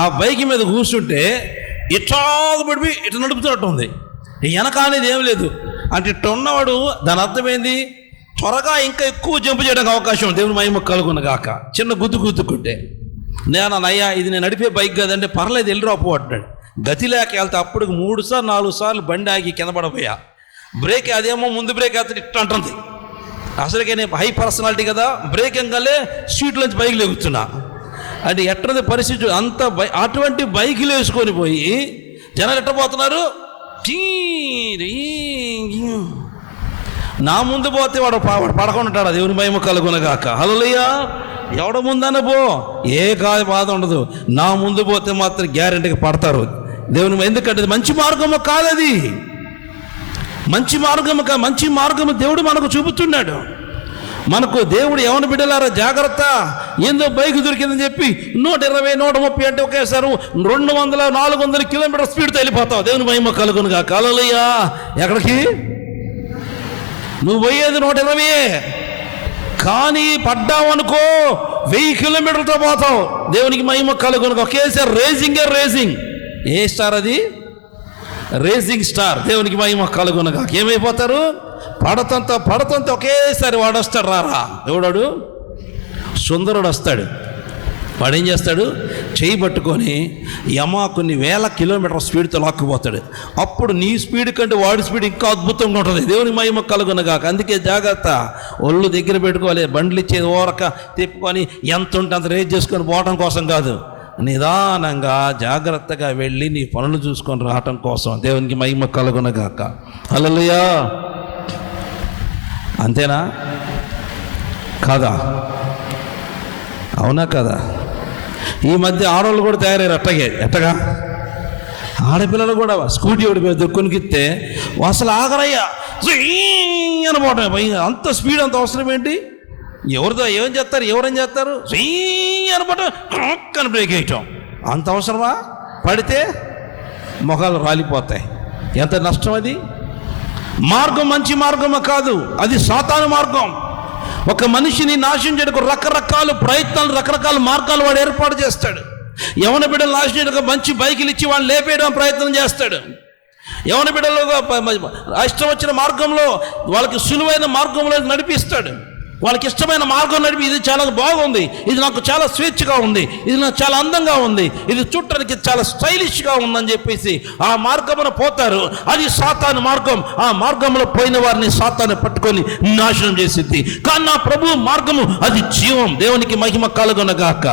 ఆ బైక్ మీద కూర్చుంటే ఇట్లా పడిపోయి ఇట్లా నడుపుతున్నట్టు ఉంది. వెనక అనేది ఏం లేదు. అంటే ఇట్లా ఉన్నవాడు దాని అర్థమైంది త్వరగా ఇంకా ఎక్కువ జంపు చేయడానికి అవకాశం ఉంది. దేవుని మహిమ కలుగును గాక. చిన్న గుద్దుకుంటే అయ్యా ఇది నేను నడిపే బైక్ కదంటే పర్లేదు వెళ్ళిరాపు అంటున్నాడు. గతి లేక వెళ్తే అప్పుడు 3-4 సార్లు బండి ఆగి కింద పడిపోయా. బ్రేక్ అదేమో ముందు బ్రేక్ అయితే ఇట్లా అంటుంది. అసలుకే నేను హై పర్సనాలిటీ కదా, బ్రేక్ ఎంకాలే సీట్లోంచి బైక్లు ఎగుతున్నా. అంటే ఎట్టది పరిస్థితి అంత అటువంటి బైకులు వేసుకొని పోయి జనాలు ఎట్టపోతున్నారు. నా ముందు పోతే వాడు పడకుండా ఉంటాడు. దేవుని మహిమ కలుగునగాక. హల్లెలూయా. ఎవడ ముందన్న పో ఏ కాదు బాధ ఉండదు. నా ముందు పోతే మాత్రం గ్యారెంటీగా పడతారు. దేవుని ఎందుకంటే మంచి మార్గము కాదది. మంచి మార్గము దేవుడు మనకు చూపుతున్నాడు. మనకు దేవుడు ఎవరిని బిడ్డలారా జాగ్రత్త. ఏందో బైక్ దొరికిందని చెప్పి 120, 130 అంటే ఒకేసారి 200, 400 కిలోమీటర్ స్పీడ్తో వెళ్ళిపోతావు. దేవుని మహిమ కలుగునుగా. హల్లెలూయా. ఎక్కడికి నువ్వు పోయేది 120, కానీ పడ్డావనుకో 1000 కిలోమీటర్లతో పోతావు. దేవునికి మహిమ కలుగునుగా. ఒకేసారి రేసింగ్. ఏ స్టార్ అది? Racing star. దేవునికి మహిమ కలుగునుగా. ఏమైపోతారు? పడతంతో ఒకేసారి వాడు వస్తాడు. రారా ఎవడాడు? సుందరుడు వస్తాడు. వాడు ఏం చేస్తాడు? చేయి పట్టుకొని కొన్ని వేల కిలోమీటర్ స్పీడ్తో లాక్కుపోతాడు. అప్పుడు నీ స్పీడ్ కంటే వాడి స్పీడ్ ఇంకా అద్భుతంగా ఉంటుంది. దేవుని మహిమ కలుగునుగా. అందుకే జాగ్రత్త. ఒళ్ళు దగ్గర పెట్టుకోవాలి. బండ్లు ఇచ్చేది ఓరక తిప్పుకొని ఎంత ఉంటే అంత రేజ్ చేసుకొని పోవటం కోసం కాదు, నిదానంగా జాగ్రత్తగా వెళ్ళి నీ పనులు చూసుకొని రావటం కోసం. దేవునికి మహిమ కలుగునుగాక. హల్లెలూయా. అంతేనా కాదా? అవునా కదా? ఈ మధ్య ఆడవాళ్ళు కూడా తయారయ్యారు ఎట్టగా. ఆడపిల్లలు కూడా స్కూటీ ఒకటి దొక్కునికిస్తే అసలు ఆగరయ్యా అనబోవటం. అంత స్పీడ్ అంత అవసరం ఏంటి? ఎవరితో ఏం చేస్తారు? ఎవరేం చేస్తారు? అనబోవటం, అని బ్రేక్ వేయటం అంత అవసరమా? పడితే మొఖాలు రాలిపోతాయి. ఎంత నష్టం అది. మార్గం మంచి మార్గం కాదు, అది సాతాను మార్గం. ఒక మనిషిని నాశనం చేయడానికి రకరకాల ప్రయత్నాలు, రకరకాల మార్గాలు వాడు ఏర్పాటు చేస్తాడు. యవన బిడ్డలు నాశనం చేయడానికి మంచి బైకులు ఇచ్చి వాళ్ళని లేపేయడం ప్రయత్నం చేస్తాడు. యవన బిడ్డలు ఇష్టం వచ్చిన మార్గంలో వాళ్ళకి సులువైన మార్గంలో నడిపిస్తాడు. వాళ్ళకి ఇష్టమైన మార్గం నడిపి ఇది చాలా బాగుంది, ఇది నాకు చాలా స్వేచ్ఛగా ఉంది, ఇది నాకు చాలా అందంగా ఉంది, ఇది చూడటానికి చాలా స్టైలిష్గా ఉందని చెప్పేసి ఆ మార్గమున పోతారు. అది సాతాను మార్గం. ఆ మార్గంలో పోయిన వారిని సాతాను పట్టుకొని నాశనం చేసింది. కానీ నా ప్రభు మార్గము అది జీవం. దేవునికి మహిమ కలుగునగాక.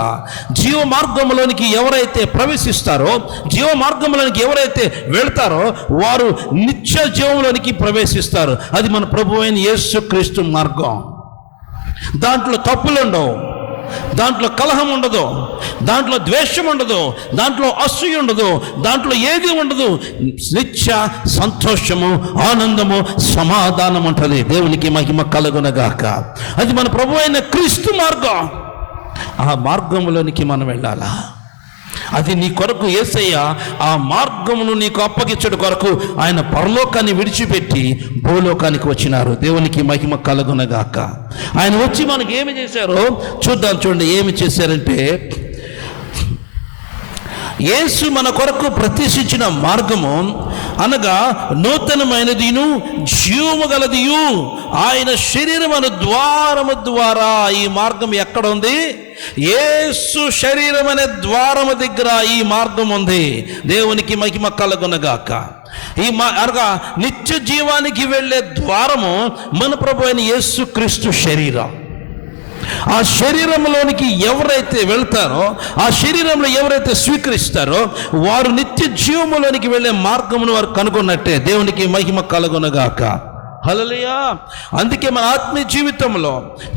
జీవ మార్గంలోనికి ఎవరైతే ప్రవేశిస్తారో, జీవ మార్గంలోనికి ఎవరైతే వెళ్తారో వారు నిత్య జీవంలోనికి ప్రవేశిస్తారు. అది మన ప్రభు అయిన యేసుక్రీస్తు మార్గం. దాంట్లో తప్పులు ఉండవు, దాంట్లో కలహం ఉండదు, దాంట్లో ద్వేషం ఉండదు, దాంట్లో అసూయ ఉండదు, దాంట్లో ఏది ఉండదు. నిత్య సంతోషము, ఆనందము, సమాధానం ఉంటుంది. దేవునికి మహిమ కలుగునగాక. అది మన ప్రభు అయిన క్రీస్తు మార్గం. ఆ మార్గంలోనికి మనం వెళ్ళాలా? అది నీ కొరకు యేసయ్య ఆ మార్గమును నీకు అప్పగించడం కొరకు ఆయన పరలోకాన్ని విడిచిపెట్టి భూలోకానికి వచ్చినారు. దేవునికి మహిమ కలుగునగాక. ఆయన వచ్చి మనకి ఏమి చేశారో చూద్దాం. చూడండి ఏమి చేశారంటే, యేసు మన కొరకు ప్రతిష్ఠించిన మార్గము అనగా నూతనమైనదిను జీవము గలదియు ఆయన శరీరమును ద్వారము ద్వారా. ఈ మార్గం ఎక్కడ ఉంది? యేసు శరీరం అనే ద్వారము దగ్గర ఈ మార్గం ఉంది. దేవునికి మహిమ కలుగునగాక. అనగా నిత్య జీవానికి వెళ్ళే ద్వారము మన ప్రభు అయిన యేసు క్రీస్తు శరీరం. ఆ శరీరంలోనికి ఎవరైతే వెళ్తారో, ఆ శరీరంలో ఎవరైతే స్వీకరిస్తారో వారు నిత్య జీవములోనికి వెళ్ళే మార్గమును వారు కనుగొన్నట్టే. దేవునికి మహిమ కలుగునగాక. హల్లెలూయా. అందుకే మన ఆత్మీయ జీవితంలో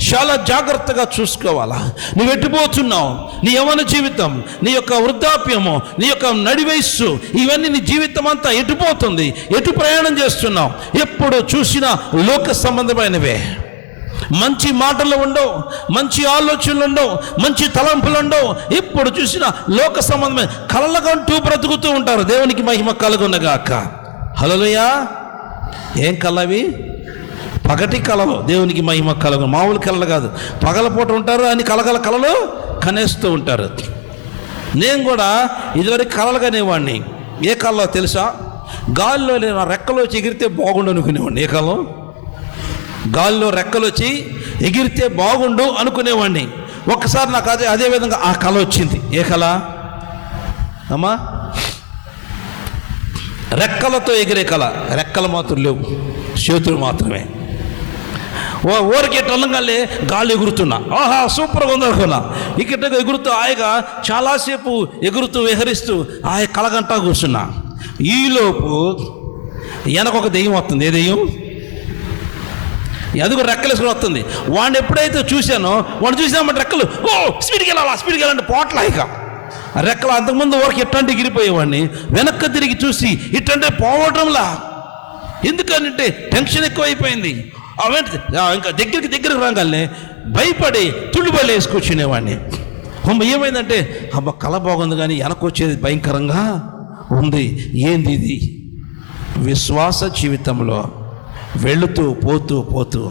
చాలా జాగ్రత్తగా చూసుకోవాలా. నువ్వు ఎట్టుపోతున్నావు, నీ యవ్వన జీవితం, నీ యొక్క వృద్ధాప్యము, నీ యొక్క నడి వయస్సు, ఇవన్నీ నీ జీవితం అంతా ఎటుపోతుంది, ఎటు ప్రయాణం చేస్తున్నావు. ఎప్పుడు చూసినా లోక సంబంధమైనవే. మంచి మాటలు ఉండవు, మంచి ఆలోచనలు ఉండవు, మంచి తలంపులు ఉండవు. ఎప్పుడు చూసినా లోక సంబంధమైన కళ్ళకంటూ బ్రతుకుతూ ఉంటారు. దేవునికి మహిమ కలుగునగాక. హల్లెలూయా. ఏం కళవి? పగటి కళలు. దేవునికి మహిమ కలుగు. మామూలు కళలు కాదు, పగలపూట ఉంటారు అని కలగల కళలు కనేస్తూ ఉంటారు. నేను కూడా ఇదివరకు కలలు కనేవాడిని. ఏ కళలో తెలుసా? గాలిలో నేను రెక్కలు వచ్చి ఎగిరితే బాగుండు అనుకునేవాడిని. ఏ కళ? గాలిలో రెక్కలు వచ్చి ఎగిరితే బాగుండు అనుకునేవాడిని. ఒక్కసారి నాకు అదే విధంగా ఆ కళ వచ్చింది. ఏ కళ అమ్మా? రెక్కలతో ఎగిరే కళ. రెక్కలు మాత్రం లేవు, చేతులు మాత్రమే. ఊరికి టొల్లంగానే గాలి ఎగురుతున్నా. ఆహా, సూపర్గా ఉంది అనుకున్నా. ఇక్కడ ఎగురుతూ హాయిగా చాలాసేపు ఎగురుతూ విహరిస్తూ కలగంటా కూర్చున్నా. ఈలోపు వెనకొక దెయ్యం వస్తుంది. ఏ దెయ్యం? అదిగో రెక్కలేసుకుని వస్తుంది. వాడిని ఎప్పుడైతే చూశానో, వాడిని చూసామంటే రెక్కలు స్పీడ్కి వెళ్ళాలంటే పోట్లా. ఇక రెక్కలు అంతకుముందు ఊరికి ఇట్టంటే ఎగిరిపోయేవాడిని. వెనక్కి తిరిగి చూసి ఇట్టంటే పోవటంలా. ఎందుకనంటే టెన్షన్ ఎక్కువైపోయింది. ఇంకా దగ్గరికి రాగానే భయపడి తుళ్ళిబడి వేసుకొచ్చినేవాడిని. ఏమైందంటే కళ బాగుంది కానీ వెనకొచ్చేది భయంకరంగా ఉంది. ఏంది ఇది? విశ్వాస జీవితంలో వెళుతూ పోతూ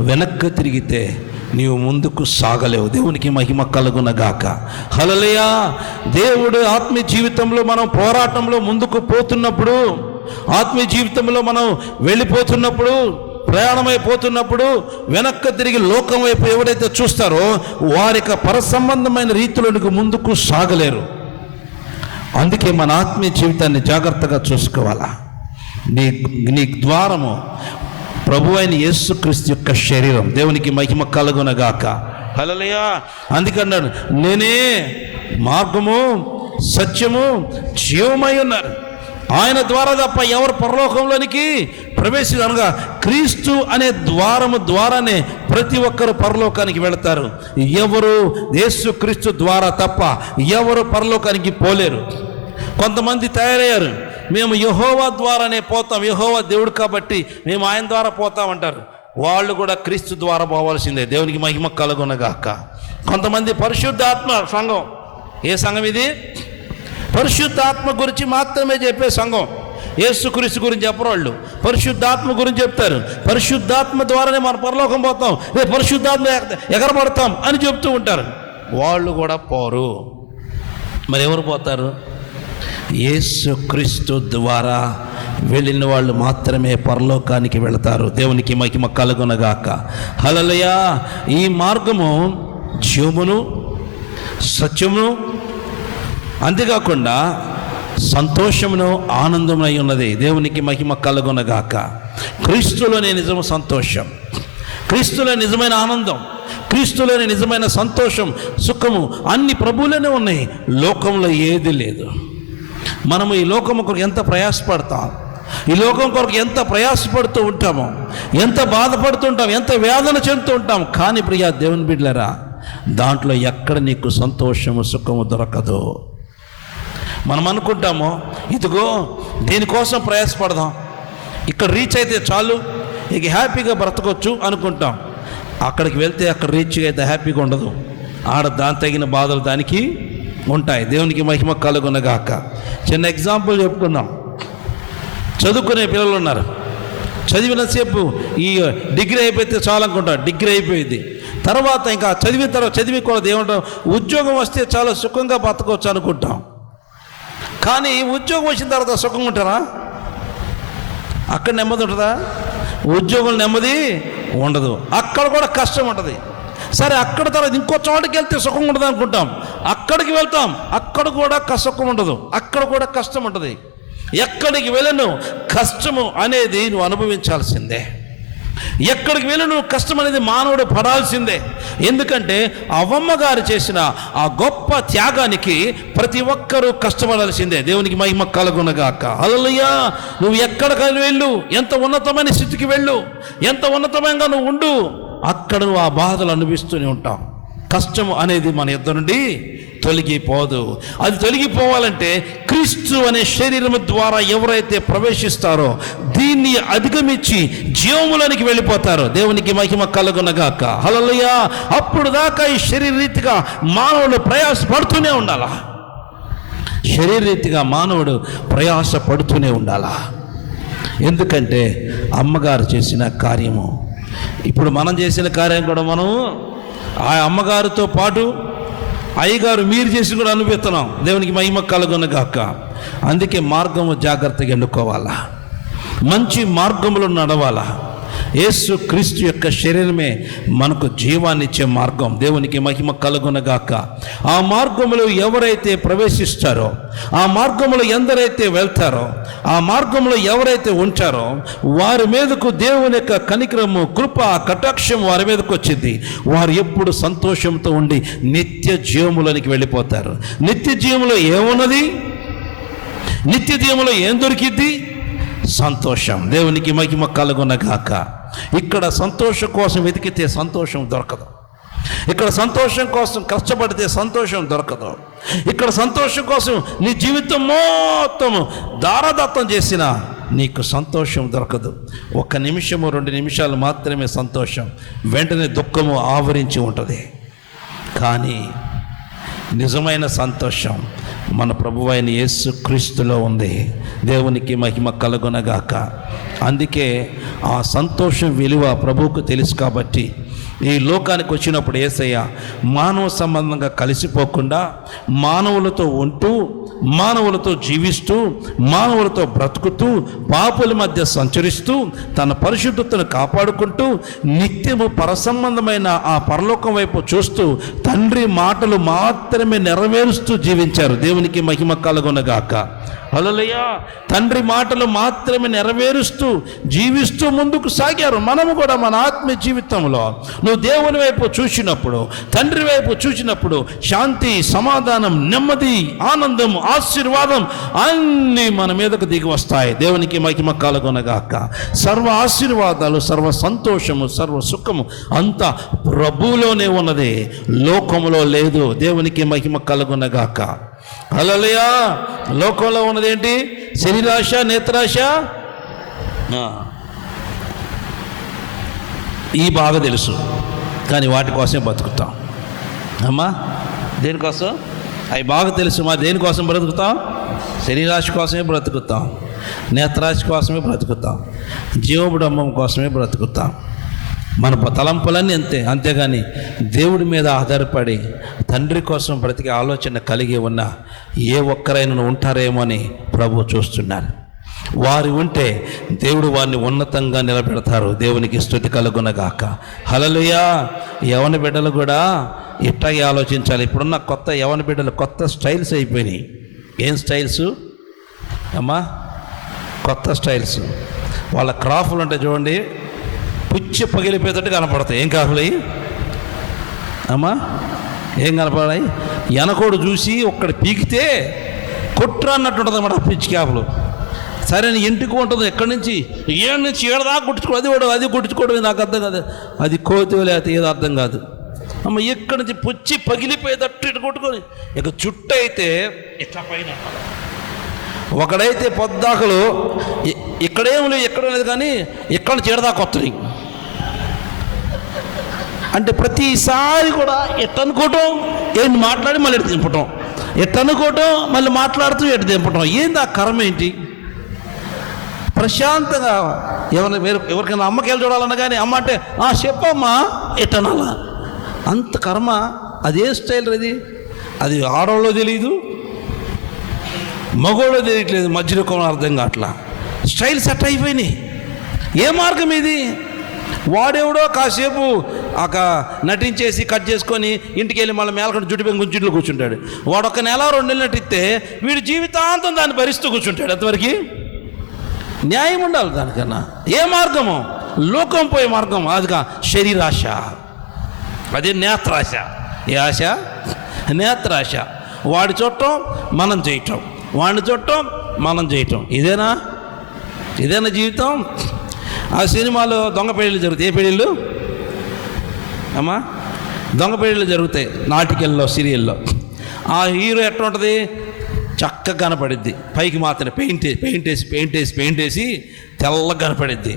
వెనక్కి తిరిగితే నీవు ముందుకు సాగలేవు. దేవునికి మహిమ కలుగునగాక. హల్లెలూయా. దేవుడు ఆత్మీయ జీవితంలో మనం పోరాటంలో ముందుకు పోతున్నప్పుడు, ఆత్మీయ జీవితంలో మనం వెళ్ళిపోతున్నప్పుడు, ప్రయాణమైపోతున్నప్పుడు వెనక్కి తిరిగి లోకం వైపు ఎవరైతే చూస్తారో వారికి పరసంబంధమైన రీతిలోనికి ముందుకు సాగలేరు. అందుకే మన ఆత్మీయ జీవితాన్ని జాగ్రత్తగా చూసుకోవాలా. నీ ద్వారము ప్రభు అయిన యేసుక్రీస్తు యొక్క శరీరం. దేవునికి మహిమ కలుగునగాక. హల్లెలూయా. అందుకన్నాడు, నేనే మార్గము సత్యము జీవమై ఉన్నారు. ఆయన ద్వారా తప్ప ఎవరు పరలోకంలోనికి ప్రవేశించగా క్రీస్తు అనే ద్వారానే ప్రతి ఒక్కరు పరలోకానికి వెళతారు. ఎవరు యేసుక్రీస్తు ద్వారా తప్ప ఎవరు పరలోకానికి పోలేరు. కొంతమంది తయారయ్యారు, మేము యెహోవా ద్వారానే పోతాం, యెహోవా దేవుడు కాబట్టి మేము ఆయన ద్వారా పోతామంటారు. వాళ్ళు కూడా క్రీస్తు ద్వారా పోవాల్సిందే. దేవునికి మహిమ కలుగునగాక. కొంతమంది పరిశుద్ధాత్మ సంఘం. ఏ సంఘం ఇది? పరిశుద్ధాత్మ గురించి మాత్రమే చెప్పే సంఘం. యేసుక్రీస్తు గురించి చెప్పరు వాళ్ళు, పరిశుద్ధాత్మ గురించి చెప్తారు. పరిశుద్ధాత్మ ద్వారానే మన పరలోకం పోతాం, పరిశుద్ధాత్మ ఎగరబడతాం అని చెప్తూ ఉంటారు. వాళ్ళు కూడా పోరు. మరి ఎవరు పోతారు? యేసుక్రీస్తు ద్వారా వెళ్ళిన వాళ్ళు మాత్రమే పరలోకానికి వెళతారు. దేవునికి మహిమ కలుగునగాక. హల్లెలూయా. ఈ మార్గము జీవమును సత్యమును అంతేకాకుండా సంతోషమును ఆనందమై ఉన్నది. దేవునికి మహిమ కలుగునగాక. క్రీస్తులోనే నిజము సంతోషం, క్రీస్తులో నిజమైన ఆనందం, క్రీస్తులోని నిజమైన సంతోషం, సుఖము అన్ని ప్రభువులోనే ఉన్నాయి. లోకంలో ఏది లేదు. మనము ఈ లోకం కొరకు ఎంత ప్రయాసపడతాం, ఈ లోకం కొరకు ఎంత ప్రయాసపడుతూ ఉంటామో, ఎంత బాధపడుతుంటాం, ఎంత వేదన చెందుతూ ఉంటాం. కానీ ప్రియా దేవుని బిడ్డలారా, దాంట్లో ఎక్కడ నీకు సంతోషము సుఖము దొరకదు. మనం అనుకుంటామో ఇదిగో దీనికోసం ప్రయాసపడదాం, ఇక్కడ రీచ్ అయితే చాలు, ఇక హ్యాపీగా బ్రతకొచ్చు అనుకుంటాం. అక్కడికి వెళ్తే అక్కడ రీచ్ అయితే హ్యాపీగా ఉండదు. దాని తగిన బాధలు దానికి ఉంటాయి. దేవునికి మహిమ కలుగునగాక. చిన్న ఎగ్జాంపుల్ చెప్పుకుందాం. చదువుకునే పిల్లలు ఉన్నారు. చదివినంతసేపు ఈ డిగ్రీ అయిపోతే చాలు అనుకుంటారు. డిగ్రీ అయిపోయింది, తర్వాత ఇంకా చదివి కూడా ఏమంటాం, ఉద్యోగం వస్తే చాలా సుఖంగా బతకవచ్చు అనుకుంటాం. కానీ ఉద్యోగం వచ్చిన తర్వాత సుఖంగా ఉంటారా? అక్కడ నెమ్మది ఉంటుందా? ఉద్యోగం నెమ్మది ఉండదు, అక్కడ కూడా కష్టం ఉంటుంది. సరే, అక్కడ తర్వాత ఇంకో చోటకి వెళ్తే సుఖం ఉండదు అనుకుంటాం. అక్కడికి వెళ్తాం, అక్కడ కూడా సుఖం ఉండదు, అక్కడ కూడా కష్టం ఉంటుంది. ఎక్కడికి వెళ్ళను కష్టము అనేది నువ్వు అనుభవించాల్సిందే. ఎక్కడికి వెళ్ళను కష్టం అనేది మానవుడు పడాల్సిందే. ఎందుకంటే అవ్వమ్మ గారు చేసిన ఆ గొప్ప త్యాగానికి ప్రతి ఒక్కరూ కష్టపడాల్సిందే. దేవునికి మహిమ కలుగునగాక. హల్లెలూయా. నువ్వు ఎక్కడికైనా వెళ్ళు, ఎంత ఉన్నతమైన స్థితికి వెళ్ళు, ఎంత ఉన్నతమైనగా నువ్వు ఉండు, అక్కడ నువ్వు ఆ బాధలు అనుభవిస్తూనే ఉంటావు. కష్టము అనేది మన ఇద్దరు నుండి తొలగిపోదు. అది తొలగిపోవాలంటే క్రీస్తు అనే శరీరము ద్వారా ఎవరైతే ప్రవేశిస్తారో దీన్ని అధిగమించి జీవములోనికి వెళ్ళిపోతారో. దేవునికి మహిమ కలుగునగాక. హల్లెలూయా. అప్పుడు దాకా ఈ శరీరరీతిగా మానవుడు ప్రయాసపడుతూనే ఉండాలా. శరీరరీతిగా మానవుడు ప్రయాసపడుతూనే ఉండాలా. ఎందుకంటే అమ్మగారు చేసిన కార్యము, ఇప్పుడు మనం చేసిన కార్యం కూడా మనం ఆ అమ్మగారితో పాటు అయ్యగారు మీరు చేసి కూడా అనుభవిస్తున్నాం. దేవునికి మహిమ కలుగును గాక. అందుకే మార్గము జాగ్రత్తగా ఎన్నుకోవాలా, మంచి మార్గములో నడవాలా. యేసు క్రీస్తు యొక్క శరీరమే మనకు జీవాన్ని ఇచ్చే మార్గం. దేవునికి మహిమ కలుగునగాక. ఆ మార్గములో ఎవరైతే ప్రవేశిస్తారో, ఆ మార్గములో ఎందరైతే వెళ్తారో, ఆ మార్గంలో ఎవరైతే ఉంటారో వారి మీదకు దేవుని యొక్క కనికరము, కృప, కటాక్షం వారి మీదకు వచ్చింది. వారు ఎప్పుడు సంతోషంతో ఉండి నిత్య జీవములోనికి వెళ్ళిపోతారు. నిత్య జీవములో ఏమున్నది? నిత్య జీవములో ఏం దొరికిద్ది? సంతోషం. దేవునికి మహిమ కలుగునగాక. ఇక్కడ సంతోషం కోసం వెతికితే సంతోషం దొరకదు. ఇక్కడ సంతోషం కోసం కష్టపడితే సంతోషం దొరకదు. ఇక్కడ సంతోషం కోసం నీ జీవితం మొత్తము దారదత్తం చేసినా నీకు సంతోషం దొరకదు. 1 నిమిషము 2 నిమిషాలు మాత్రమే సంతోషం, వెంటనే దుఃఖము ఆవరించి ఉంటుంది. కానీ నిజమైన సంతోషం మన ప్రభువైన యేసు క్రీస్తులో ఉంది. దేవునికి మహిమ కలుగునగాక. అందుకే ఆ సంతోషం విలువ ప్రభువుకు తెలుసు కాబట్టి ఈ లోకానికి వచ్చినప్పుడు యేసయ్య మానవ సంబంధంగా కలిసిపోకుండా మానవులతో ఉంటూ, మానవులతో జీవిస్తూ, మానవులతో బ్రతుకుతూ, పాపుల మధ్య సంచరిస్తూ, తన పరిశుద్ధతను కాపాడుకుంటూ, నిత్యము పరసంబంధమైన ఆ పరలోకం వైపు చూస్తూ తండ్రి మాటలు మాత్రమే నెరవేరుస్తూ జీవించారు. దేవునికి మహిమ కలుగునగాక. హల్లెలూయా. తండ్రి మాటలు మాత్రమే నెరవేరుస్తూ జీవిస్తూ ముందుకు సాగారు. మనము కూడా మన ఆత్మీయ జీవితంలో నువ్వు దేవుని వైపు చూసినప్పుడు, తండ్రి వైపు చూసినప్పుడు శాంతి, సమాధానం, నెమ్మది, ఆనందం, ఆశీర్వాదం అన్నీ మన మీదకు దిగి వస్తాయి. దేవునికి మహిమ కలుగునగాక. సర్వ ఆశీర్వాదాలు, సర్వ సంతోషము, సర్వ సుఖము అంతా ప్రభువులోనే ఉన్నది, లోకములో లేదు. దేవునికి మహిమ కలుగునగాక. హల్లెలూయా. లోకంలో ఉన్నదేంటి? శరీరాశ, నేత్రాశ. ఈ బాగా తెలుసు, కానీ వాటి కోసమే బతుకుతాం. అమ్మా, దేనికోసం? అవి బాగా తెలుసు. మా దేనికోసం బ్రతుకుతాం? శరీరాశ కోసమే బ్రతుకుతాం, నేత్రాశ కోసమే బ్రతుకుతాం, జీవబుడంబం కోసమే బ్రతుకుతాం. మన తలంపులన్నీ అంతేగాని దేవుడి మీద ఆధారపడి తండ్రి కోసం బ్రతికే ఆలోచన కలిగి ఉన్న ఏ ఒక్కరైనా ఉంటారేమో అని ప్రభు చూస్తున్నారు. వారు ఉంటే దేవుడు వారిని ఉన్నతంగా నిలబెడతారు. దేవునికి స్తుతి కలుగునగాక. హల్లెలూయా. యవన బిడ్డలు కూడా ఇట్టాగే ఆలోచించాలి. ఇప్పుడున్న కొత్త యవన బిడ్డలు కొత్త స్టైల్స్ అయిపోయినాయి. ఏం స్టైల్స్ అమ్మా? కొత్త స్టైల్స్. వాళ్ళ క్రాఫ్లు ఉంటాయి చూడండి, పుచ్చి పగిలిపోయేటట్టు కనపడతాయి. ఏం కాఫులు అమ్మా? ఏం కనపడాయి? వెనకోడు చూసి ఒక్కడి పీకితే కొట్టు అన్నట్టు ఉంటుంది అన్నమాట పిచ్చి క్యాపులు. సరే ఇంటికి ఉంటుంది, ఎక్కడి నుంచి ఏడు నుంచి ఏడదాకా కుట్టించుకోవడం, అది కుట్టించుకోవడం నాకు అర్థం కాదు. అది కోతి లేకపోతే ఏదో అర్థం కాదు. అమ్మ ఇక్కడి నుంచి పుచ్చి పగిలిపోయేటట్టు ఇటు కొట్టుకొని, ఇక చుట్టూ అయితే ఇట్లా పైన ఒకడైతే పొద్దాకలు ఇక్కడేం లేదు, ఎక్కడ లేదు, కానీ ఇక్కడ చేడదాకా వస్తుంది. అంటే ప్రతిసారి కూడా ఎట్టనుకోవటం, ఏంటి మాట్లాడి మళ్ళీ ఎటు దింపటం, ఎట్టనుకోవటం మళ్ళీ మాట్లాడుతూ ఎటు దింపటం. ఏంది ఆ కర్మ? ఏంటి ప్రశాంతంగా ఎవరికైనా అమ్మకెళ్ళి చూడాలన్నా కానీ అమ్మ అంటే చెప్పమ్మా ఎట్టనాలా, అంత కర్మ. అదే స్టైల్ అది. అది ఆడవాళ్ళో తెలియదు, మగోళ్ళో తెలియట్లేదు, మధ్యలో కొన్ని అర్థం కావట్లా. స్టైల్ సెట్ అయిపోయినాయి. ఏ మార్గం ఇది? వాడెవడో కాసేపు నటించేసి కట్ చేసుకొని ఇంటికి వెళ్ళి మళ్ళీ మేలకుండా జుట్టు పెంకు జుట్లు కూర్చుంటాడు. వాడు 1 నెల 2 నెలలు నటిస్తే వీడు జీవితాంతం దాన్ని భరిస్తూ కూర్చుంటాడు. అంతవరకు న్యాయం ఉండాలి దానికన్నా. ఏ మార్గము? లోకం పోయే మార్గం. అదిగా శరీరాశ, అదే నేత్రాశ. ఏ ఆశ? నేత్రాశ. వాడి చూడటం మనం చేయటం, వాడిని చూడటం మనం చేయటం. ఇదేనా జీవితం? ఆ సినిమాలో దొంగ పెళ్ళిళ్ళు జరుగుతాయి. ఏ పెళ్ళిళ్ళు అమ్మా? దొంగ పెళ్ళిళ్ళు జరుగుతాయి నాటికల్లో, సీరియల్లో. ఆ హీరో ఎట్లా ఉంటుంది? చక్కగా కనపడిద్ది, పైకి మాత్రమే పెయింట్ వేసి తెల్లగా కనపడిద్ది.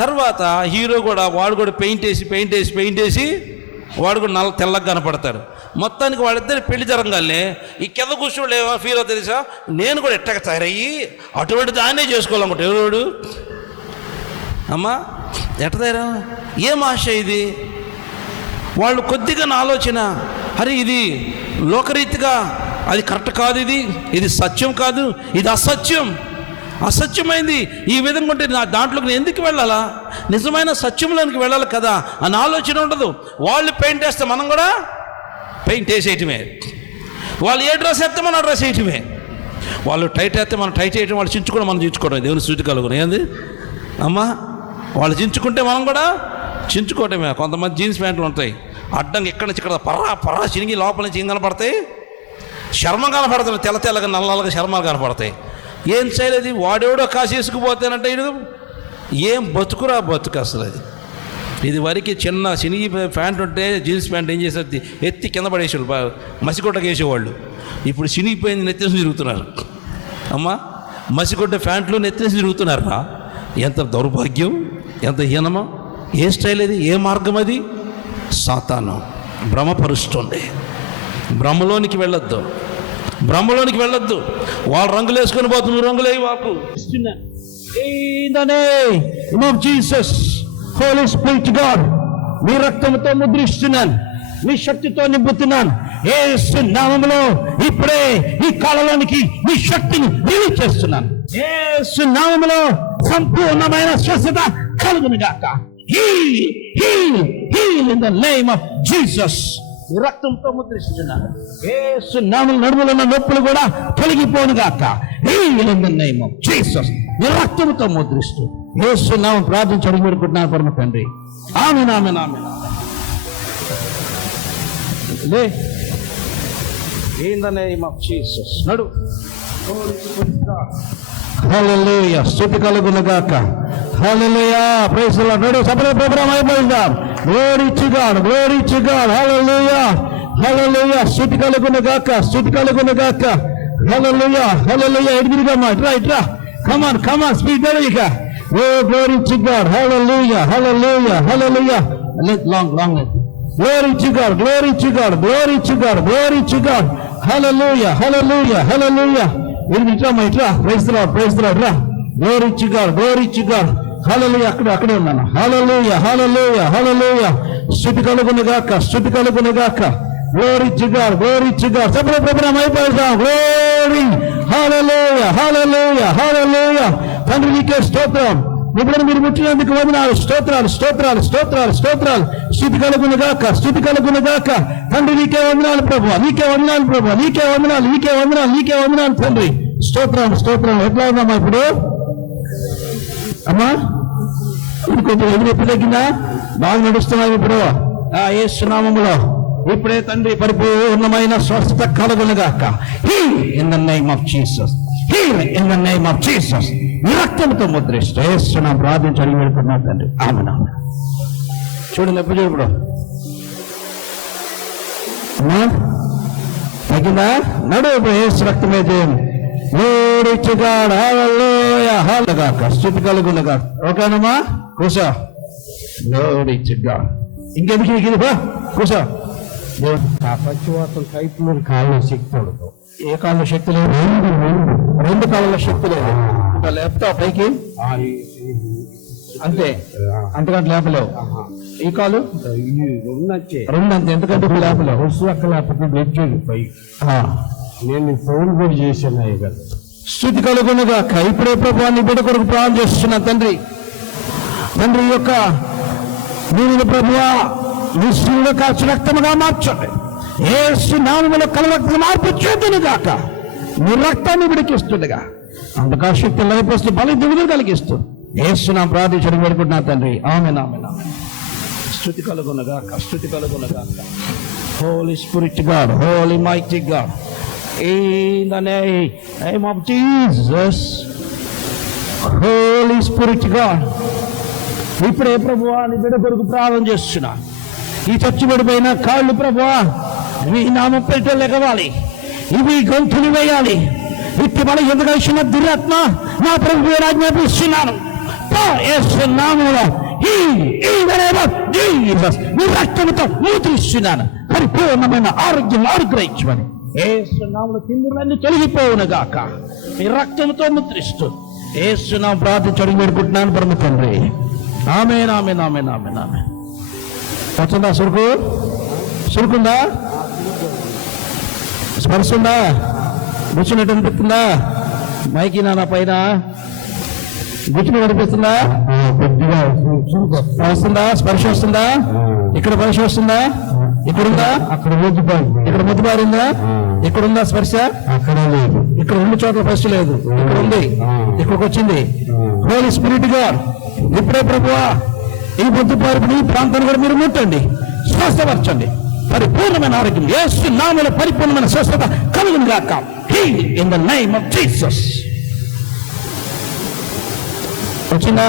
తర్వాత హీరో కూడా వాడు కూడా పెయింట్ వేసి వాడు కూడా తెల్లగా కనపడతారు. మొత్తానికి వాళ్ళిద్దరు పెళ్లి జరగాలే ఈ కింద కూర్చోడు ఫీల్ అవుతుంది. తెలుసా, నేను కూడా ఎట్టగా తయారయ్యి అటువంటి దాన్నే చేసుకోవాలనుకుంటా. ఎవరోడు అమ్మా ఎట్ట తయారా? ఏం ఆశ ఇది? వాళ్ళు కొద్దిగా ఆలోచన, అరే ఇది లోకరీతిగా అది కరెక్ట్ కాదు, ఇది సత్యం కాదు, ఇది అసత్యమైంది. ఈ విధంగా ఉంటే నా దాంట్లోకి నేను ఎందుకు వెళ్ళాలా? నిజమైన సత్యంలోనికి వెళ్ళాలి కదా అని ఆలోచన ఉండదు. వాళ్ళు పెయింట్ వేస్తే మనం కూడా పెయింట్ వేసేయటమే, వాళ్ళు ఏ డ్రెస్ వేస్తే మనం డ్రెస్ వేయటమే, వాళ్ళు టైట్ వేస్తే మనం టైట్ వేయటం, వాళ్ళు చించుకోవడం మనం చించుకోవడం. దేవుని స్తుతి కలుగును. ఏంది అమ్మా, వాళ్ళు చించుకుంటే మనం కూడా చించుకోవటమే. కొంతమంది జీన్స్ ప్యాంట్లు ఉంటాయి, అడ్డంగా ఎక్కడి నుంచి ఇక్కడ పర్రా చినిగి లోపల నుంచి ఏం కనపడతాయి? చర్మం కనపడుతుంది, తెల్లగా నల్లగా చర్మాలు కనపడతాయి. ఏం చేయలేదు, వాడేవాడో కాసేసుకుపోతానంటే ఇది ఏం బతుకురా బతుకు అసలు. ఇది వరకు చిన్న చినిగి ప్యాంట్ ఉంటే జీన్స్ ప్యాంట్ ఏం చేసేది, ఎత్తి కింద పడేసేవాళ్ళు, మసిగొట్టకు వేసేవాళ్ళు. ఇప్పుడు చినిగిపోయింది, నెత్తేసి తిరుగుతున్నారు. అమ్మా, మసిగొడ్డ ప్యాంట్లు నెత్తేసి తిరుగుతున్నారా? ఎంత దౌర్భాగ్యం, ఎంత హీనమో! ఏ స్టైల్ అది, ఏ మార్గం అది? సాతాను భ్రమపరుస్తుంది. భ్రమలోనికి వెళ్ళొద్దు. వాళ్ళు రంగులు వేసుకొని పోతు, నువ్వు రంగులు వేయి వాకు. In the name of Jesus, Holy Spirit God, మీ రక్తంతో ముద్రిస్తున్నాను, మీ శక్తితో నింపుతున్నాను. యేసు నామములో ఇప్పుడే ఈ కాలంలోనికి మీ శక్తిని రిలీజ్ చేస్తున్నాను. యేసు నామములో సంపూర్ణమైన స్వస్థత కలుగును గాక. Heal in the name of Jesus. ఈ రక్తంతో ముద్రిస్తున్నాను. యేసు నామములో నడుములో ఉన్న నొప్పులు కూడా తొలగిపోను గాక. Heal in the name of Jesus. ఈ రక్తంతో ముద్రిస్తూ యేసు నామం ప్రార్థించడం కోరుకుంటున్నాను పరమ తండ్రి. Amen, amen, amen. In the name of Jesus. నడు. హల్లెలూయా, స్తుతి కలుగును గాక. Hallelujah, praise the Lord. నడు, సపరేట్ ప్రోగ్రామ్ అయిపోయిందాం. Glory to God, glory to God. Hallelujah, hallelujah, స్తుతి కలుగును గాక, స్తుతి కలుగును గాక. హల్లెలూయా, హల్లెలూయా. ఎడిదిరిగమ్మా, ఇట్రా. Come on, speed ఇక. Oh, glory to God. Hallelujah, hallelujah, hallelujah. Long. Glory to God, glory to God, glory to God, glory to God. Hallelujah, hallelujah, hallelujah. ఇట్రా. Praise the Lord, praise the Lord. Glory to God, glory to God. Hallelujah. అక్కడే ఉన్నాను. Hallelujah, hallelujah, hallelujah. స్తుతి కలుగును గాక, స్తుతి కలుగును గాక. Glory to God, glory to God. Separate program అయిపోయిందాం. Glory, hallelujah, hallelujah, hallelujah. తండ్రి నీకే స్తోత్రం. ఇప్పుడు మీరు ముట్టినందుకు వందనాలు. స్తోత్రాలు. స్తుతి కలుగును గాక, స్తుతి కలుగును గాక. తండ్రి నీకే వందనాలు ప్రభువా, నీకే వందనాలు తండ్రి. స్తోత్రం. ఎట్లా ఉందమ్మా ఇప్పుడు? అమ్మా కొంచెం ఎదురెప్పి తగ్గిందా? బాగా నడుస్తున్నాం ఇప్పుడు. యేసు నామములో ఇప్పుడే తండ్రి పరిపూర్ణమైన స్వస్థత కలుగును గాక. Heal in the name of Jesus. Heal in the name of Jesus. రక్తంతో ముద్రిస్తూ యేసు నామములో ప్రార్థించి అడిగి వెళ్ళుకున్నాను తండ్రి. ఆమేన్. చూడండి ఎప్పుడు ఇప్పుడు అమ్మా తగ్గిందా? నడు ఇప్పుడు యేసు రక్తమే చేయండి. Glory to God, hallelujah, hallelujah. స్తుతి కలుగును గాక. ఓకేనమ్మా, కూర్చో. Glory to God. ఇంకెందుకు ఇది కూర్చో. పచ్చివాతం కైపు కాళ్ళలో శక్తి ఉండదు. ఏ కాళ్ళలో శక్తి లేదు? రెండు కాళ్ళలో శక్తి లేదు. ఇంకా లేపుతావు పైకి అంతే, అంతకంటే లేపలేవు. ఈ కాలు రెండు అంతే, ఎందుకంటే లేపలేవు. అక్కడ లేకపోతే వచ్చేది పైకి. నేను ఫోన్ కూడా చేశాను కదా. స్తుతి కలుగునుగా. ఇప్పుడే ప్రభువాన్ని బిడ్డ కొరకు ప్రార్థన చేస్తున్నా తండ్రి. యొక్క నేను ప్రభువా నీ శిలువ కాచి రక్తముగా మార్చండి. యేసు నామములో కలవక్త మార్పు చేతును గాక. నీ రక్తాన్ని విడికిస్తుండగా అందుకా శక్తి లభిస్తూ బలి దిగులు కలిగిస్తూ యేసు నామములో ప్రార్థించడం వేడుకుంటున్నా తండ్రి. ఆమేన్. స్తుతి కలుగునుగా. Holy Spirit God, Holy Mighty God, in the name of Jesus, Holy Spirit God, ఇప్పుడే ప్రభువా నీ బిడ్డ కొరకు ప్రార్థన చేస్తున్నా. ఈ చచ్చిబడిపోయిన కాళ్ళు ప్రభువా మీ నామం పేరిట లెగవాలి, ఇవి గొంతులు వేయాలి. ఇట్టి మన ఎదుగలిసిన దురాత్మ నా ప్రభు ఆజ్ఞాపిస్తున్నాను. నీ రక్తంతో ముద్రిస్తున్నాను. పరిపూర్ణమైన ఆరోగ్యం అనుగ్రహించమని యేసు నామములో తిమ్మిరులన్నీ తొలగిపోవును గాక. మీ రక్తంతో ముద్రిస్తూ యేసు నామములో ప్రార్థించడం వేడుకుంటున్నాను పరమ తండ్రి. ఆమేన్. వచ్చిందా? సురుకుందా? స్పర్శ ఉందా? గుచ్చినట్టు అనిపిస్తుందా? మైకి నా పైన గుచ్చినట్టు అనిపిస్తుందా? కొద్దిగా వస్తుందా? స్పర్శ వస్తుందా? ఇక్కడ స్పర్శ వస్తుందా? ఇక్కడుందా? అక్కడ ఊచిపోయింది. ఇక్కడ ముద్దుబారిందా? ఇక్కడుందా స్పర్శ? అక్కడ లేదు. ఇక్కడ 2 చోట్ల స్పర్శ లేదు. ఇక్కడ ఉంది, ఇక్కడికి వచ్చింది. హోలీ స్పిరిట్ గాడ్ ఇప్పుడే ప్రభువా ఈ ముద్దుబారిని ఈ ప్రాంతాన్ని కూడా మీరు ముట్టండి, స్వస్థపరచండి. పరిపూర్ణమైన ఆరోగ్యం యేసు నామములో పరిపూర్ణమైన స్వస్థత కలుగును గాక. Heal in the name of Jesus. వచ్చిందా?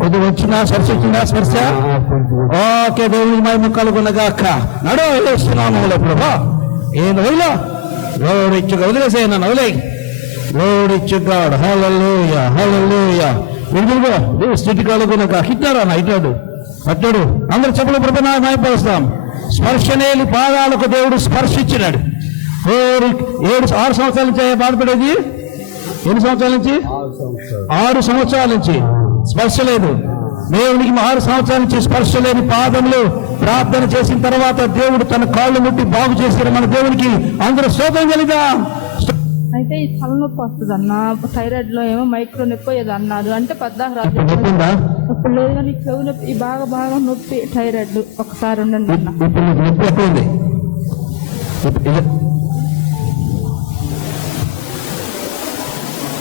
కొద్దిగా వచ్చినా స్పర్శ వచ్చిందా? స్పర్శ ఓకే. దేవుని మహిమ కలుగునగాక. నడో యేసు నామములో ప్రభా ఏం వదిలో లోడిచ్చుగా వదిలేసే నన్ను వదిలే లోడిచ్చుగాడు. హల్లెలూయా హల్లెలూయా. విడుదలగా దేవుడు స్థితి కలుగునగాక. ఇట్టాడు అన్న ఇట్టాడు అట్టాడు. అందరు చెప్పులు ప్రభు మైపరుస్తాం. స్పర్శనేలి పాదాలకు దేవుడు స్పర్శించినాడు. 6 సంవత్సరాల నుంచి బాధపడేది. ఎన్ని సంవత్సరాల నుంచి? 6 సంవత్సరాల నుంచి స్పర్శ లేదు. దేవునికి 6 సంవత్సరాల నుంచి స్పర్శ లేని పాదములు ప్రార్థన చేసిన తర్వాత దేవుడు తన కాళ్ళు ముట్టి బాగు చేశారు. మన దేవునికి అందరూ స్తోత్రం కలిగా. అయితే ఈ తలనొప్పి వస్తుంది అన్న, థైరాయిడ్ లో ఏమో మైక్రో నొప్పి ఏదో అన్నారు. అంటే పద్దాక రాదు ఇప్పుడు లేదు, కానీ చెవు నొప్పి ఈ బాగా నొప్పి థైరాయిడ్. ఒకసారి ఉండండి అన్న. ఇప్పుడు నీకు నొప్పి ఎక్కడుంది?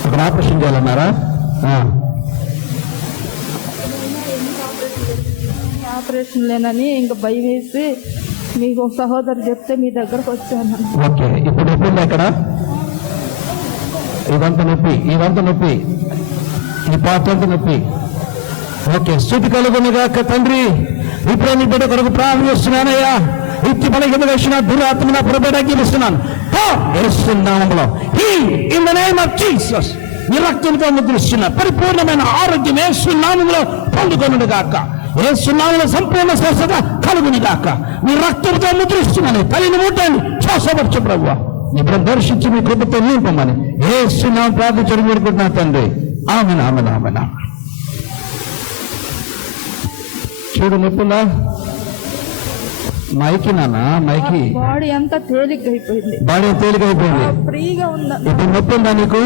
అక్కడ ఆపరేషన్ చేయాలన్నారా? ఆపరేషన్ లేనని ఇంకా భయం వేసి మీకు ఒక సహోదరు చెప్తే మీ దగ్గరకు వచ్చాను. ఓకే. ఇప్పుడు నొప్పి ఉంది అక్కడ? ఇదంతా నొప్పి, ఇదంతా నొప్పి, ఈ పార్ట్ అంతా నొప్పి. ఓకే. స్థుతి కలుగునుగాక. తండ్రి ఇప్పుడు నీ బిడ్డ కొరకు ప్రార్థన చేస్తున్నానయ్యా. ఇచ్చి బలహీన వచ్చిన దురాత్మ నా ప్రభుకి ఇస్తున్నాను. నామములో in the name of Jesus నీ రక్తంతో ముద్రిస్తున్న పరిపూర్ణమైన ఆరోగ్యం యేసు నామములో పొందుకొనుగాక. యేసు నామములో సంపూర్ణ స్వస్థత కలుగునుగాక. నీ రక్తంతో ముద్రిస్తున్నాను. తల్లిని ముట్టండి, శ్వాసపరచు ప్రభువా. ఇప్పుడు దర్శించి మీ కృపతో నింపమని యేసు నామములో ప్రార్థించడం వేడుకుంటున్నా తండ్రి. ఆమేన్ ఆమేన్ ఆమేన్. చూడు నొప్పులా మైకి నాన్న మైకి బాడీ అంతా తేలిక అయిపోయింది. బాడీ తేలిక అయిపోయింది. ఫ్రీగా ఉందా? ఇప్పుడు నొప్పి ఉందా నీకు?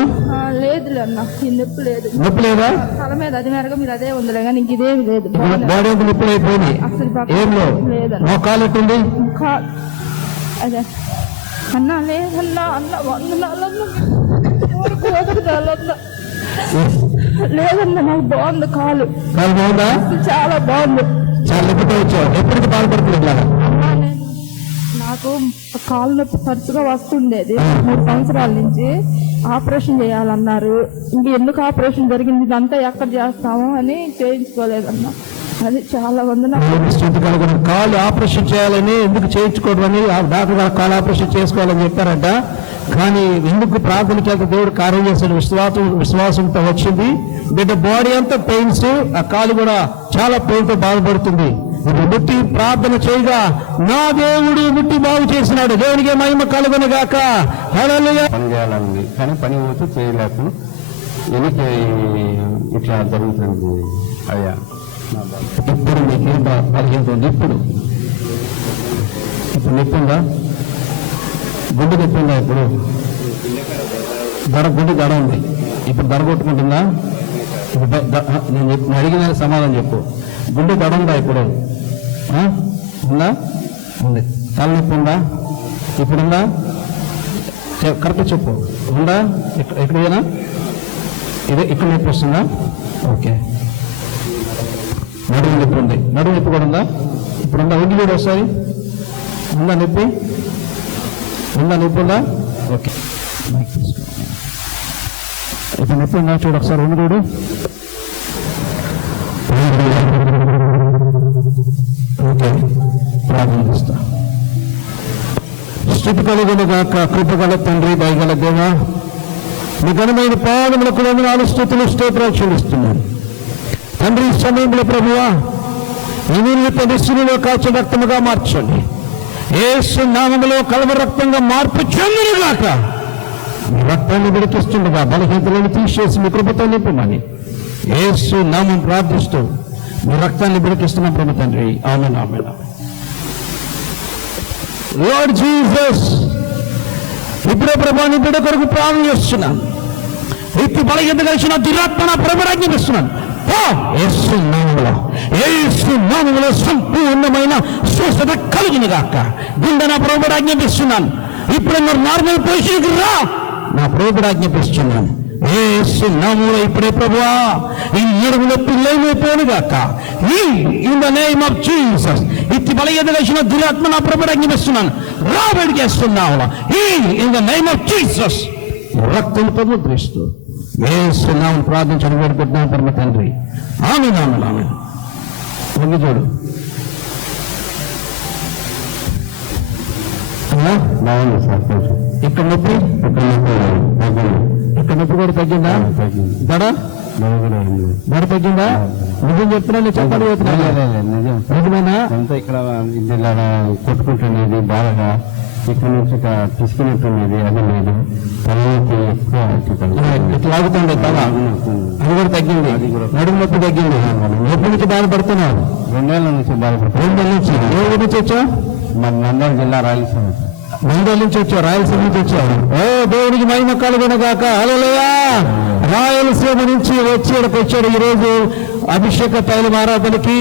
లేదులే అన్న, ఈ నొప్పి లేదు. నొప్పి లేదా? తల మీద అది మేరగా మీరు అదే ఉందిలే, కానీ ఇంక ఇదేమి లేదు. బాడీ అంతా నొప్పులు అయిపోయింది. ఏం లేదు. మోకాలు ఎట్టుంది? అదే అన్నా లేదన్నా అన్న వందనాలన్నా లేదన్నా నాకు బాగుంది. కాలు బాగుందా? చాలా బాగుంది. చాలా నొప్పితో వచ్చావు. ఎప్పటికి బాధపడుతుంది ఇట్లా? నాకు కాలు నొప్పి తరచుగా వస్తుండేది. 3 సంవత్సరాల నుంచి ఆపరేషన్ చేయాలన్నారు. ఇంక ఎందుకు ఆపరేషన్ జరిగింది, ఇదంతా ఎక్కడ చేస్తాము అని చేయించుకోలేదన్నా. అది చాలా వందనాలు. కాలు ఆపరేషన్ చేయాలని ఎందుకు చేయించుకోవడం అని డాక్టర్ గారు కాలు ఆపరేషన్ చేసుకోవాలని చెప్పారంట. కానీ ఎందుకు ప్రార్థన చేత దేవుడు కార్యం చేసిన విశ్వాసంతో వచ్చింది. బిడ్డ బాడీ అంతా పెయిన్స్, ఆ కాలు కూడా చాలా పెయిన్తో బాధపడుతుంది. ఇప్పుడు ముట్టి ప్రార్థన చేయగా నా దేవుడు ముట్టి బాగు చేసినాడు. దేవునికి మహిమ కలుగునుగాక. హల్లెలూయా. పని చేయాలని కానీ పని పోతే చేయలేక ఎనికి ఇట్లా జరుగుతుంది అయ్యా. ఇప్పుడు మీకు బలహీనత ఇప్పుడు నొప్పి ఉందా? గుండె నొప్పి ఉందా? ఇప్పుడు గుండె దడ ఉంది. ఇప్పుడు దడ కొట్టుకుంటుందా? నేను అడిగిన సమాధానం చెప్పు. గుండె దడ ఉందా? ఇప్పుడు ఉందా? ఉంది. తలనొప్పి ఉందా? ఇప్పుడుందా? కరెక్ట్ చెప్పు. ఉందా? ఎక్కడైనా ఇక్కడ నొప్పి వస్తుందా? ఓకే. నడుము నొప్పి ఉంది. నడుము నొప్పి కూడా ఉందా? ఇప్పుడుందా? ఉండి కూడా వస్తాయి. ఉందా నొప్పి? ఉందా? నొప్పి ఉందా? ఓకే. ఇప్పుడు నొప్పి ఉందా? చూడు ఒకసారి ఉండి చూడు. ఓకే. ప్రారంభిస్తా. స్థితి కలుగునుగాక. కృపగల తండ్రి, దయగల దేవా, మీ ఘనమైన పాదములకు వందనాలు, స్తుతులు, స్తోత్రాలు చెల్లిస్తున్నాను తండ్రి. ఈ సమయంలో ప్రభువా ఈ నిశ్చిలో కాచి రక్తముగా మార్చండి. యేసు నామములో కలవ రక్తంగా మార్పు చెందునుగాక. మీ రక్తాన్ని విడిపిస్తుండగా బలహీనతలను తీసేసి మీ కృపతో నింపమని యేసు నామం ప్రార్థిస్తూ మీ రక్తాన్ని విడిపిస్తున్నాం ప్రభు తండ్రి. ఆమేన్ ఆమేన్. లార్డ్ జీసస్, ఇప్పుడే ప్రభా నీ బిడ్డ కొరకు ప్రార్థన చేస్తున్నాను. ఎత్తి బలహీనత కలిసిన దురాత్మ నా ప్రభు ఆజ్ఞాపిస్తున్నాను. యేసు నామములో సంపూర్ణమైన స్వస్థత కలుగును గాక. గుండె నా ప్రభు ఆజ్ఞాపిస్తున్నాను. ఇప్పుడు మీరు నార్మల్ పొజిషన్కి రా, నా ప్రభు ఆజ్ఞాపిస్తున్నాను. యేసు నామములో ఇప్పుడే ప్రభువా ఈ నడుము నొప్పి లేకపోను గాక. In the name of Jesus. ఇత్తి బలహీనత కలిసిన దురాత్మ నా ప్రభు ఆజ్ఞాపిస్తున్నాను. రా బయటికేస్తున్నావు. In the name of Jesus. రక్తంతో ముద్రిస్తూ యేసు నామములో ప్రార్థించడం వేడుకుంటున్నాను పరమ తండ్రి. ఆమేన్, ఆమేన్, ఆమేన్. వంగి చూడు. బాగుంది సార్, కొంచెం ఇక్కడ నొప్పి, ఇక్కడ నొప్పి కూడా తగ్గిందా? దడ దడ తగ్గిందా? నిజం చెప్తున్నా, చెప్పండి. నిజం నిజమేనా? అంతా ఇక్కడ ఇలా కొట్టుకుంటున్నది బాగా, ఇక్కడ నుంచి తీసుకున్నట్టున్నది, అది లేదు. తలకి ఇట్లా లాగుతుంది తల, అది కూడా తగ్గింది. నడుము నొప్పి తగ్గింది. నొప్పి నుంచి బాధపడుతున్నావు? 2 నెలల నుంచి బాధపడుతుంది. 2 నెలల నుంచి. ఏ ఊరి నుంచి వచ్చావు? మన నంద్యాల జిల్లా రాయలసీమ. నంద్యాల నుంచి వచ్చావు, రాయలసీమ నుంచి వచ్చావు. ఓ దేవునికి మహిమ కలుగునుగాక. హల్లెలూయా. రాయలసీమ నుంచి ఇక్కడికి వచ్చాడు ఈరోజు అభిషేక తైలం ఆరాధనకి.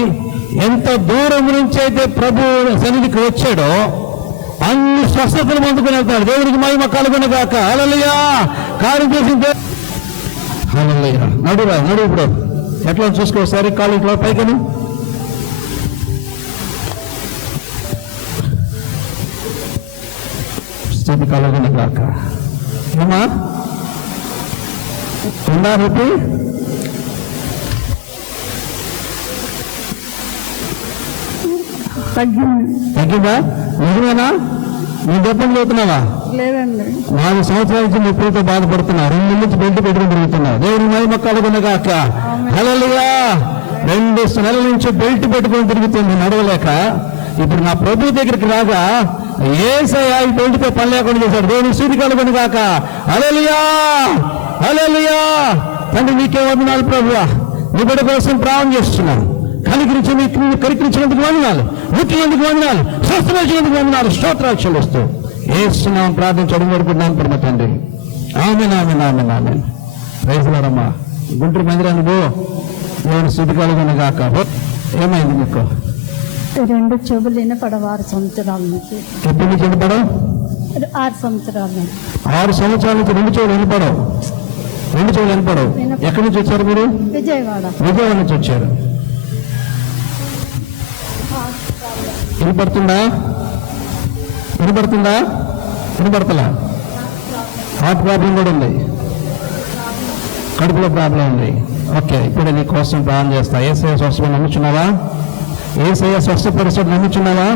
ఎంత దూరం నుంచి అయితే ప్రభు సన్నిధికి వచ్చాడో అన్ని స్వస్థతలు పొందుకుని వెళ్తాడు. దేవునికి మహిమ కలుగునుగాక. హల్లెలూయా. కార్యం చేసింది. హల్లెలూయా. నడురా, నడు. ఇప్పుడు ఎట్లా చూసుకోసారి కాళ్ళు ఇట్లా పైకను. స్థితి కలుగునుగాక. ఏమా ఉందా నొప్పి? తగ్గిందా? నిజమేనా? నీ దెబ్బలు చదువుతున్నావా? లేదండి. 4 సంవత్సరాల నుంచి నొప్పితో బాధపడుతున్నావు. 2 నెలల నుంచి బెల్ట్ పెట్టుకుని తిరుగుతున్నావు. దేవుని మహిమ కలుగునుగాక. హల్లెలూయా. 2 నెలల నుంచి బెల్ట్ పెట్టుకుని తిరుగుతుంది నడవలేక. ఇప్పుడు నా ప్రభు దగ్గరికి రాగా యేసయ్య ఈ బెల్ట్తో పని లేకుండా చేశాడు. దేవుని స్థుతి కలుగునుగాక. హల్లెలూయా, హల్లెలూయా. తండ్రి నీకే వందనాలు ప్రభువా. నీ బిడ్డ కోసం ప్రార్థన చేస్తున్నాను. కనికరించినందుకు వందనాలు, ముట్టినందుకు వందనాలు, స్వస్థపరిచినందుకు వందనాలు, స్తోత్రాలు చెల్లిస్తూ యేసు నామములో ప్రార్థించడం వరకున్నాను పరమ తండ్రి. Amen, amen, amen, amen. Praise the Lord. Guntur మందిరానికి పో. దేవుని స్థుతి కలుగునుగాక. ఏమైంది మీకు? 2 చెవులు వినపడవు 6 సంవత్సరాల నుంచి. ఎప్పటి నుంచి వినపడవు? 6 సంవత్సరాల నుంచి. 6 సంవత్సరాల నుంచి 2 చెవులు వినపడవు. 2 చెవులు వినపడవు. ఎక్కడి నుంచి వచ్చారు మీరు? విజయవాడ. విజయవాడ నుంచి వచ్చారు. వినపడుతుందా? వినపడుతుందా? వినపడతలా? హార్ట్ ప్రాబ్లం కూడా ఉంది, కడుపులో ప్రాబ్లం ఉంది. ఓకే, ఇప్పుడు నీ కోసం ప్రార్థన చేస్తా. యేసయ్య స్వస్థత నమ్ముచున్నావా? యేసయ్య స్వస్థపరుస్తాడు నమ్ముచున్నావా?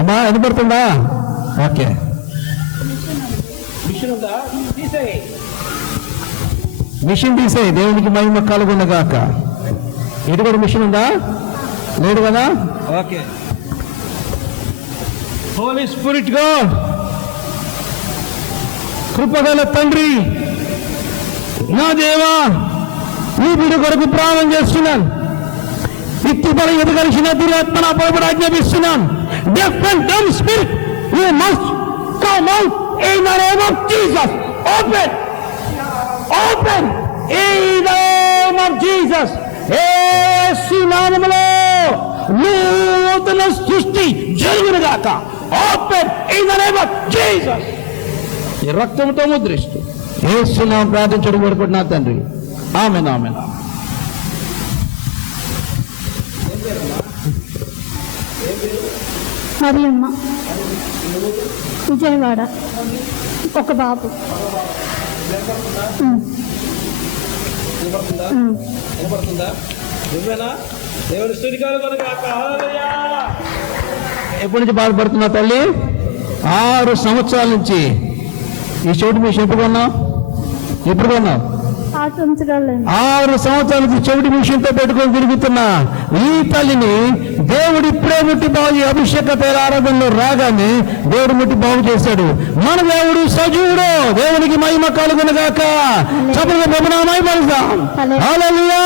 అమ్మా వినపడుతుందా? ఓకే. మిషన్ తీసేయి. దేవునికి మహిమ కలుగునుగాక. ఇటు కూడా మిషన్ ఉందా? లేదు కదా? ఓకే. హోలీ స్పిరిట్ గాడ్, కృపగల తండ్రి, నా దేవా, నీ బిడ్డ కొరకు ప్రార్థన చేస్తున్నాను. ఇత్తి బలం ఎదగలిసిన దురాత్మ నా ప్రభువుకు ఆజ్ఞాపిస్తున్నాను. Deaf and dumb spirit, you must come out in the name of Jesus. Open, open in the name of Jesus. Yesu నామములో నూతన సృష్టి జరుగునుగాక. Open in the name of Jesus. ఈ రక్తంతో ముద్రిస్తూ యేసు నామములో ప్రార్థించడం కోరుకుంటున్నా తండ్రి. ఆమేన్, ఆమేన్. మరియమ్మ, విజయవాడ. ఒక బాబు. ఎప్పటి నుంచి బాధపడుతున్నా తల్లి? 6 సంవత్సరాల నుంచి. ఈ చెవిటి మిషన్ ఎప్పుడు కొన్నావు? ఎప్పుడు కొన్నావు? 6 సంవత్సరాలు. 6 సంవత్సరాల నుంచి చెవిటి మిషన్తో పెట్టుకొని తిరుగుతున్నా ఈ తల్లిని దేవుడు ఇప్పుడే ముట్టి బాగు, అభిషేక తైల ఆరాధనలో రాగానే దేవుడు ముట్టి బాగు చేశాడు. మన దేవుడు సజీవుడు. దేవునికి మహిమ కలుగునుగాక. చప్పట్లు ప్రభునామై పలుకుదాం. హల్లెలూయా.